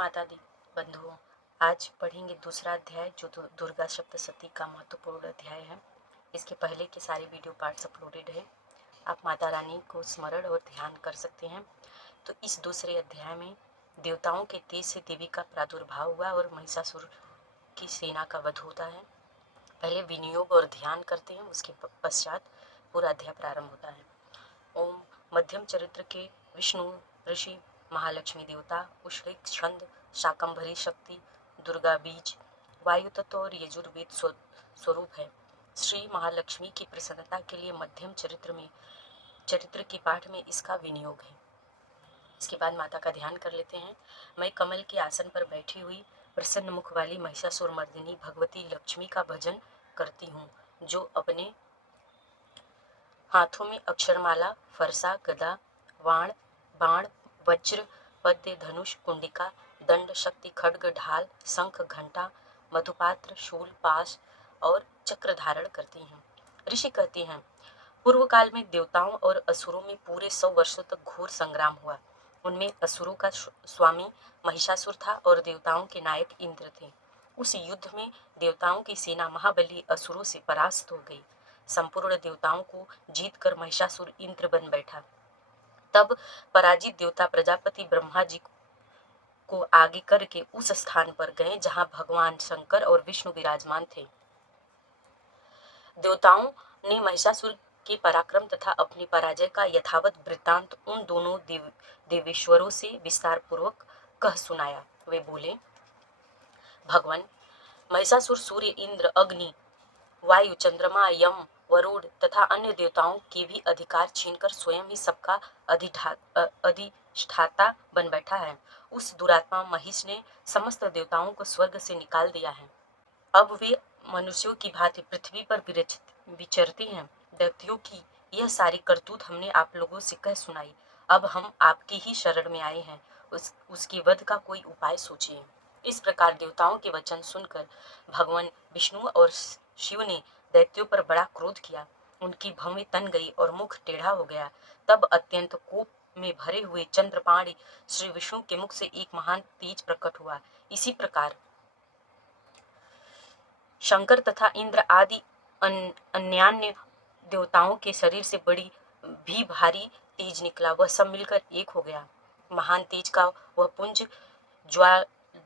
माता दी बंधुओं, आज पढ़ेंगे दूसरा अध्याय जो दुर्गा सप्तशती का महत्वपूर्ण अध्याय है। इसके पहले के सारे वीडियो पार्ट्स अपलोडेड है, आप माता रानी को स्मरण और ध्यान कर सकते हैं। तो इस दूसरे अध्याय में देवताओं के तेज से देवी का प्रादुर्भाव हुआ और महिषासुर की सेना का वध होता है। पहले विनियोग और ध्यान करते हैं, उसके पश्चात पूरा अध्याय प्रारंभ होता है। ओम। मध्यम चरित्र के विष्णु ऋषि, महालक्ष्मी देवता, उष्णिक छंद, शाकंभरी शक्ति, दुर्गा बीज, वायु तत्व और यजुर्वेद स्वरूप है। श्री महालक्ष्मी की प्रसन्नता के लिए मध्यम चरित्र के पाठ में इसका विनियोग है। इसके बाद माता का ध्यान कर लेते हैं। मैं कमल के आसन पर बैठी हुई प्रसन्न मुख वाली महिषासुर मर्दिनी भगवती लक्ष्मी का भजन करती हूँ, जो अपने हाथों में अक्षरमाला, फरसा, गदा, वाण, बाण, वज्र, पद्य, धनुष, कुंडिका, दंड, शक्ति, खड्ग, ढाल, शंख, घंटा, मधुपात्र, शूल, पाश और चक्र धारण करती हैं। ऋषि कहते हैं, पूर्व काल में देवताओं और असुरों में पूरे 100 वर्षों तक घोर संग्राम हुआ। उनमें असुरों का स्वामी महिषासुर था और देवताओं के नायक इंद्र थे। उस युद्ध में देवताओं की सेना महाबली असुरों से परास्त हो गई। संपूर्ण देवताओं को जीतकर महिषासुर इंद्र बन बैठा। तब पराजित देवता प्रजापति ब्रह्मा जी को आगे करके उस स्थान पर गए जहां भगवान शंकर और विष्णु विराजमान थे। देवताओं ने महिषासुर के पराक्रम तथा अपनी पराजय का यथावत वृत्तांत उन दोनों देवेश्वरों से विस्तार पूर्वक कह सुनाया। वे बोले, भगवान, महिषासुर सूर्य, इंद्र, अग्नि, वायु, चंद्रमा, यम, वरुण तथा अन्य देवताओं के भी अधिकार छीनकर स्वयं ही सबका अधिष्ठाता बन बैठा है। उस दुरात्मा महिष ने समस्त देवताओं को स्वर्ग से निकाल दिया है। अब वे मनुष्यों की भांति पृथ्वी पर विचरते हैं। दैत्यों की यह सारी करतूत हमने आप लोगों से कह सुनाई। अब हम आपकी ही शरण में आए हैं, उसके वध का कोई उपाय सोचिए। इस प्रकार देवताओं के वचन सुनकर भगवान विष्णु और शिव ने दैत्यों पर बड़ा क्रोध किया। उनकी भवें तन गई और मुख टेढ़ा हो गया। तब अत्यंत कोप में भरे हुए चंद्रपाणी श्री विष्णु के मुख से एक महान तेज प्रकट हुआ। इसी प्रकार शंकर तथा इंद्र आदि अन्यान्य देवताओं के शरीर से बड़ी भी भारी तेज निकला। वह सब मिलकर एक हो गया। महान तेज का वह पुंज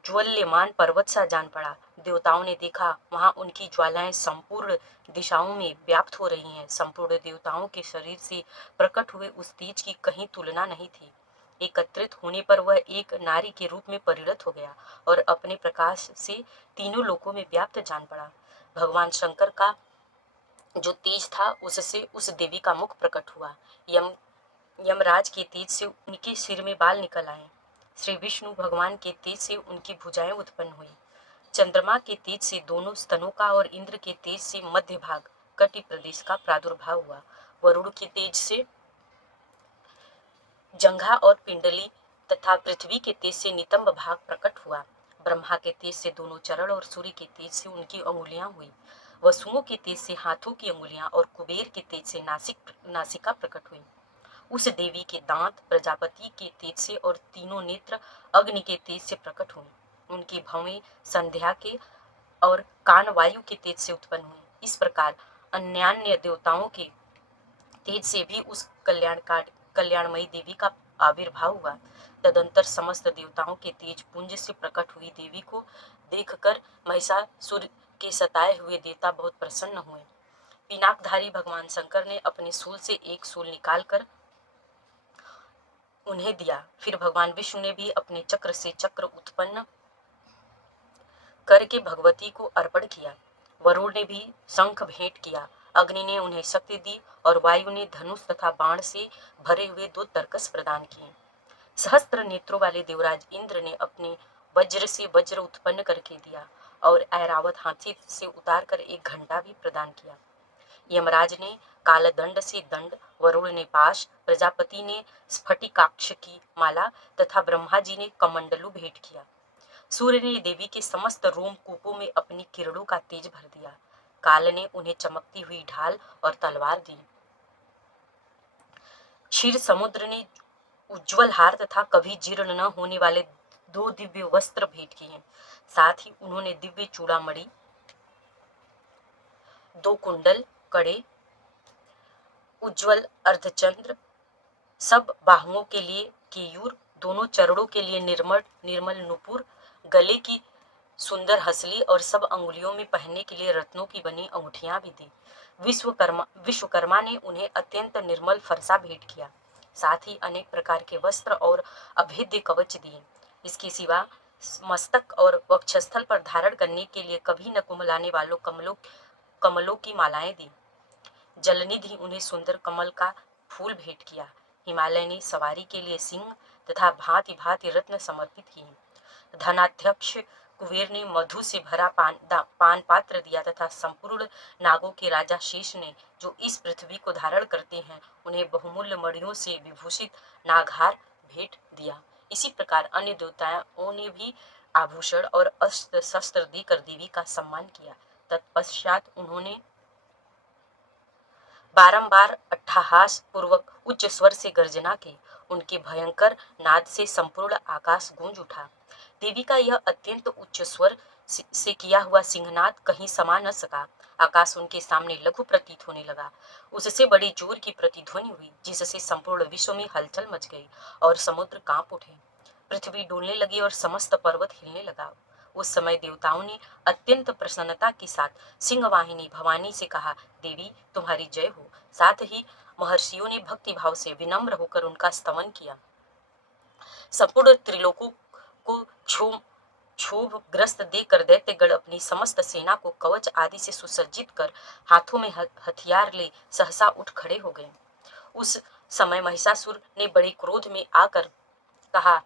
ज्वल्यमान पर्वत सा जान पड़ा। देवताओं ने देखा, वहां उनकी ज्वालाएं संपूर्ण दिशाओं में व्याप्त हो रही हैं। संपूर्ण देवताओं के शरीर से प्रकट हुए उस तेज की कहीं तुलना नहीं थी। एकत्रित होने पर वह एक नारी के रूप में परिणत हो गया और अपने प्रकाश से तीनों लोकों में व्याप्त जान पड़ा। भगवान शंकर का जो तेज था उससे उस देवी का मुख प्रकट हुआ। यमराज के तेज से उनके सिर में बाल निकल आए। श्री विष्णु भगवान के तेज से उनकी भुजाएं उत्पन्न हुई। चंद्रमा के तेज से दोनों स्तनों का और इंद्र के तेज से मध्य भाग कटि प्रदेश का प्रादुर्भाव हुआ। वरुण के तेज से जंघा और पिंडली तथा पृथ्वी के तेज से नितंब भाग प्रकट हुआ। ब्रह्मा के तेज से दोनों चरण और सूर्य के तेज से उनकी अंगुलियां हुई। वसुओं के तेज से हाथों की अंगुलियां और कुबेर के तेज से नासिका प्रकट हुई। उस देवी के दांत प्रजापति के तेज से और तीनों नेत्र अग्नि के तेज से प्रकट हुई। उनकी भवें संध्या के और कान वायु के तेज से उत्पन्न हुई। इस प्रकार अन्यान्य देवताओं के तेज से भी उस कल्याणमयी देवी का आविर्भाव हुआ। तदंतर समस्त देवताओं के तेज पुंज से प्रकट हुई देवी को देखकर महिषासुर के सताए हुए देवता बहुत प्रसन्न हुए। पिनाकधारी भगवान शंकर ने अपने शूल से एक शूल निकालकर उन्हें दिया। फिर भगवान विष्णु ने भी अपने चक्र से चक्र उत्पन्न करके भगवती को अर्पण किया। वरुण ने भी शंख भेंट किया। अग्नि ने उन्हें शक्ति दी और वायु ने धनुष तथा बाण से भरे हुए 2 तरकस प्रदान किए। सहस्त्र नेत्रों वाले देवराज इंद्र ने अपने वज्र से वज्र उत्पन्न करके दिया और ऐरावत हाथी से उतारकर एक घंटा भी प्रदान किया। यमराज ने कालदंड से दंड, वरुण ने पाश, प्रजापति ने स्फटिकाक्ष की माला तथा ब्रह्मा जी ने कमंडलू भेंट किया। सूर्य ने देवी के समस्त रोमकूपों में अपनी किरणों का तेज भर दिया। काल ने उन्हें चमकती हुई ढाल और तलवार दी। क्षीर समुद्र ने उज्ज्वल हार तथा कभी जीर्ण न होने वाले 2 दिव्य वस्त्र भेंट किए। साथ ही उन्होंने दिव्य चूड़ामणि, 2 कुंडल, कड़े, उज्ज्वल अर्धचंद्र, सब बाहुओं के लिए केयूर, दोनों चरणों के लिए निर्मल निर्मल नुपुर, गले की सुंदर हसली और सब अंगुलियों में पहनने के लिए रत्नों की बनी अंगूठियां भी दी। विश्वकर्मा ने उन्हें अत्यंत निर्मल फरसा भेंट किया। साथ ही अनेक प्रकार के वस्त्र और अभेद्य कवच दिए। इसके सिवा मस्तक और वक्षस्थल पर धारण करने के लिए कभी न कुमलाने वालों कमलों की मालाएं दी। जलनिधि उन्हें सुंदर कमल का फूल भेंट किया। हिमालय ने सवारी के लिए सिंह तथा भांति भांति रत्न समर्पित किए। धनाध्यक्ष कुबेर ने मधु से भरा पान पात्र दिया तथा संपूर्ण नागों के राजा शेष ने, जो इस पृथ्वी को धारण करते हैं, उन्हें बहुमूल्य मणियों से विभूषित नागहार भेंट दिया। इसी प्रकार अन्य देवताओं ने भी आभूषण और अस्त्र शस्त्र देकर देवी का सम्मान किया। तत्पश्चात उन्होंने बारंबार अट्टहास पूर्वक उच्च स्वर से गर्जना की। उनके भयंकर नाद से संपूर्ण आकाश गूंज उठा। देवी का यह अत्यंत उच्च स्वर से किया हुआ सिंहनाद कहीं समा न सका। आकाश उनके सामने लघु प्रतीत होने लगा। उससे बड़ी जोर की प्रतिध्वनि हुई, जिससे संपूर्ण विश्व में हलचल मच गई और समुद्र कांप उठे। पृथ्वी डोलने लगी और समस्त पर्वत हिलने लगा। उस समय देवताओं ने अत्यंत प्रसन्नता के साथ सिंहवाहिनी भवानी से कहा, देवी तुम्हारी जय हो। साथ ही महर्षियों ने भक्ति भाव से विनम्र होकर उनका स्तवन किया। संपूर्ण त्रिलोकों को क्षोभग्रस्त देकर दैत्यगण अपनी समस्त सेना को कवच आदि से सुसज्जित कर हाथों में हथियार ले सहसा उठ खड़े हो गए। उस समय महिषासुर ने बड़े क्रोध में आकर कहा,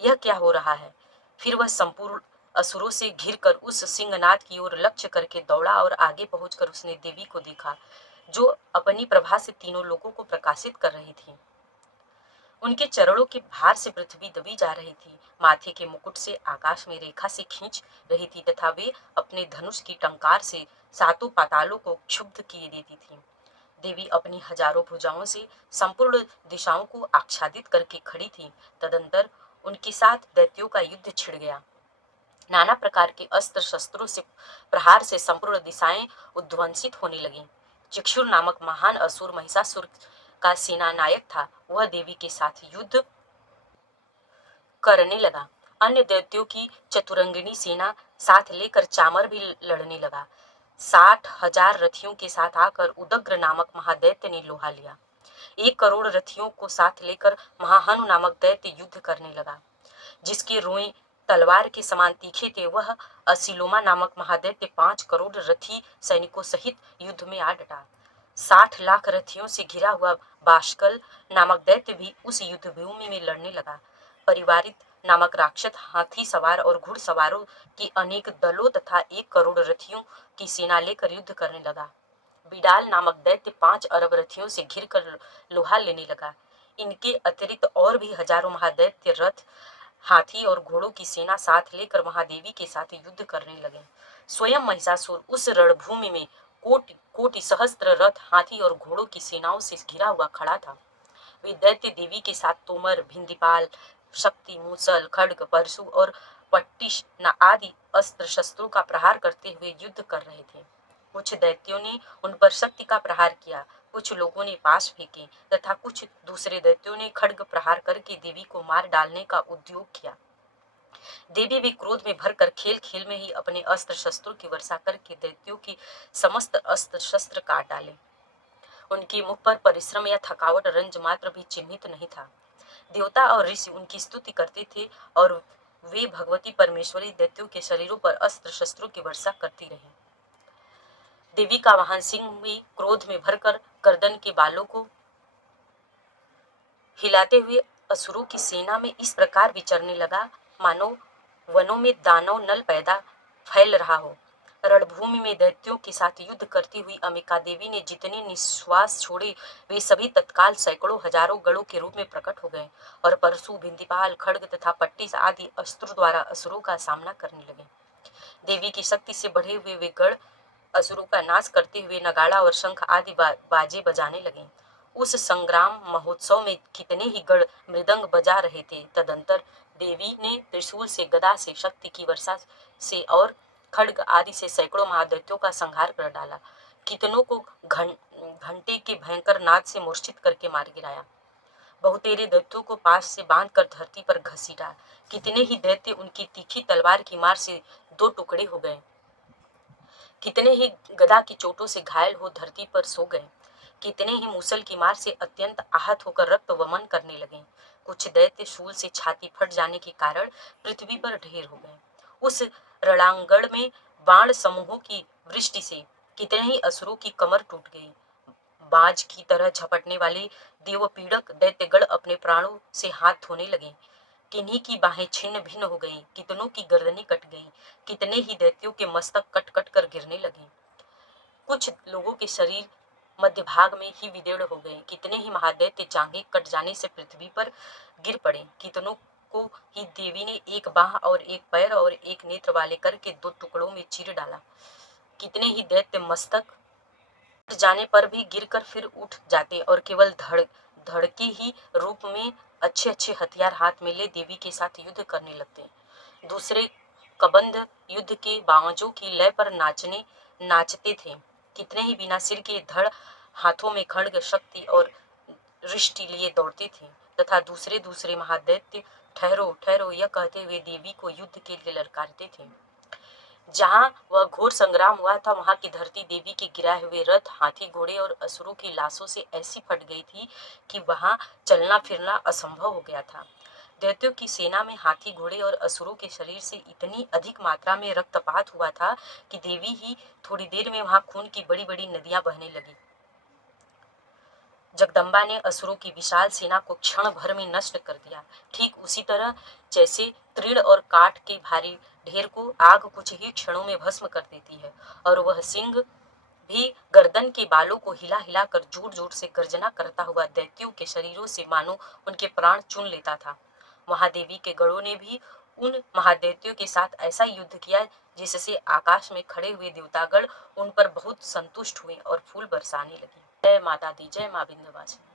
यह क्या हो रहा है। फिर वह संपूर्ण असुरों से घिरकर उस सिंहनाद की ओर लक्ष्य करके दौड़ा और आगे पहुंचकर उसने देवी को देखा, जो अपनी प्रभा से तीनों लोगों को प्रकाशित कर रही थी। उनके चरणों के भार से पृथ्वी दबी जा रही थी। माथे के मुकुट से आकाश में रेखा से खींच रही थी तथा वे अपने धनुष की टंकार से सातों पातालों को क्षुब्ध किए देती थी। देवी अपनी हजारों भुजाओं से संपूर्ण दिशाओं को आच्छादित करके खड़ी थी। तदंतर उनके साथ दैत्यों का युद्ध छिड़ गया। नाना प्रकार के अस्त्र शस्त्रों से प्रहार से संपूर्ण दिशाएं उद्ध्वंसित होने लगीं। चक्षुर नामक महान असुर महिषासुर का सेनानायक था। वह देवी के साथ युद्ध करने लगा। अन्य दैत्यों की चतुरंगिनी सेना साथ लेकर चामर भी लड़ने लगा। 60,000 रथियों के साथ आकर उदग्र नामक महादैत्य ने लोहा लिया। 1 करोड़ रथियों को साथ लेकर महाहनु नामक दैत्य युद्ध करने लगा। जिसके रोए तलवार के समान तीखे थे, वह असिलोमा नामक महादैत्य 5 करोड़ रथी सैनिकों सहित युद्ध में आ डटा। 60 लाख रथियों से घिरा हुआ बाष्कल नामक दैत्य भी उस युद्ध भूमि में लड़ने लगा। परिवारित नामक राक्षस हाथी सवार और घुड़सवारों के अनेक दलों तथा 1 करोड़ रथियों की सेना लेकर युद्ध करने लगा। बिडाल नामक दैत्य 5 अरब रथियों से घिरकर लोहा लेने लगा। इनके अतिरिक्त और भी हजारों महादैत्य रथ, हाथी और घोड़ों की सेना साथ लेकर महादेवी के साथ युद्ध करने लगे। स्वयं महिषासुर उस रणभूमि में कोटि कोटि सहस्त्र रथ, हाथी और घोड़ों की सेनाओं से घिरा हुआ खड़ा था। वे दैत्य देवी के साथ तोमर, भिंदीपाल, शक्ति, मूसल, खड्ग, परशु और पट्टिश आदि अस्त्र शस्त्रों का प्रहार करते हुए युद्ध कर रहे थे। कुछ दैत्यों ने उन पर शक्ति का प्रहार किया, कुछ लोगों ने पाश फेंके तथा कुछ दूसरे दैत्यों ने खड्ग प्रहार करके देवी को मार डालने का उद्योग किया। देवी भी क्रोध में भरकर खेल खेल में ही अपने अस्त्र शस्त्रों की वर्षा करके दैत्यों की समस्त अस्त्र शस्त्र काट डाले। उनके मुख पर परिश्रम या थकावट रंज मात्र भी चिन्हित नहीं था। देवता और ऋषि उनकी स्तुति करते थे और वे भगवती परमेश्वरी दैत्यों के शरीरों पर अस्त्र शस्त्रों की वर्षा करती रही। देवी का वाहन सिंह भी क्रोध में भरकर गर्दन के बालों को हिलाते हुए असुरों की सेना में इस प्रकार विचरने लगा, मानो वनों में दानव नल पैदा फैल रहा हो। रणभूमि में दैत्यों के साथ युद्ध करती हुई अम्बिका देवी ने जितने निश्वास छोड़े, वे सभी तत्काल सैकड़ों हजारों गणों के रूप में प्रकट हो गए और परशु, भिंदीपाल, खड्ग तथा पट्टिस आदि अस्त्रों द्वारा असुरों का सामना करने लगे। देवी की शक्ति से बढ़े हुए वे गण असुरों का नाश करते हुए नगाड़ा और शंख आदि बाजे बजाने लगे। उस संग्राम महोत्सव में कितने ही गढ़ मृदंग बजा रहे थे। तदंतर देवी ने त्रिशूल से, गदा से, शक्ति की वर्षा से और खड्ग आदि से सैकड़ों महादैत्यों का संहार कर डाला। कितनों को घंटे के भयंकर नाद से मूर्छित करके मार गिराया। बहुतेरे दैत्यों को पास से बांधकर धरती पर घसीटा। कितने ही दैत्य उनकी तीखी तलवार की मार से दो टुकड़े हो गए। कितने ही गदा की चोटों से घायल हो धरती पर सो गए। कितने ही मूसल की मार से अत्यंत आहत होकर रक्त वमन करने लगे। कुछ दैत्य शूल से छाती फट जाने के कारण पृथ्वी पर ढेर हो गए। उस रणांगण में बाण समूहों की वृष्टि से कितने ही असुरों की कमर टूट गई। बाज की तरह झपटने वाले देवपीड़क दैत्यगण अपने प्राणों से हाथ धोने लगे। किन्हीं की बाहें छिन्न भिन्न हो गईं, कितनों की गर्दनें कट गईं, कितने ही दैत्यों के मस्तक कट कट कर गिरने लगे। कुछ लोगों के शरीर मध्य भाग में ही विदीर्ण हो गए। कितने ही महादैत्य जांघें कट जाने से पृथ्वी पर गिर पड़े। कितनों को ही देवी ने एक बाह और एक पैर और एक नेत्र वाले करके दो टुकड़ों में चीर डाला। कितने ही दैत्य मस्तक कट जाने पर भी गिरकर फिर उठ जाते और केवल धड़के ही रूप में अच्छे अच्छे हथियार हाथ में ले देवी के साथ युद्ध करने लगते। दूसरे कबंध युद्ध के बावजों की लय पर नाचते थे। कितने ही बिना सिर के धड़ हाथों में खड्ग, शक्ति और रिष्टि लिए दौड़ते थे तथा दूसरे दूसरे महादैत्य ठहरो ठहरो यह कहते हुए देवी को युद्ध के लिए ललकारते थे। जहां वह घोर संग्राम हुआ था वहां की धरती देवी के गिराए हुए रथ, हाथी, घोड़े और असुरों की लाशों से ऐसी फट गई थी कि वहां चलना फिरना असंभव हो गया था। दैत्यों की सेना में हाथी, घोड़े और असुरों के शरीर से इतनी अधिक मात्रा में रक्तपात हुआ था कि देवी ही थोड़ी देर में वहां खून की बड़ी बड़ी नदियां बहने लगी। जगदम्बा ने असुरों की विशाल सेना को क्षण भर में नष्ट कर दिया। ठीक उसी तरह जैसे तृण और काठ के भारी ढेर को आग कुछ ही क्षणों में भस्म कर देती है, और वह सिंह भी गर्दन के बालों को हिला हिला कर जोर जोर से गर्जना करता हुआ दैत्यों के शरीरों से मानो उनके प्राण चुन लेता था। महादेवी के गणों ने भी उन महादैत्यों के साथ ऐसा युद्ध किया जिससे आकाश में खड़े हुए देवतागण उन पर बहुत संतुष्ट हुए और फूल बरसाने लगे। जय माता दी, जय माँ विंध्यवासिनी।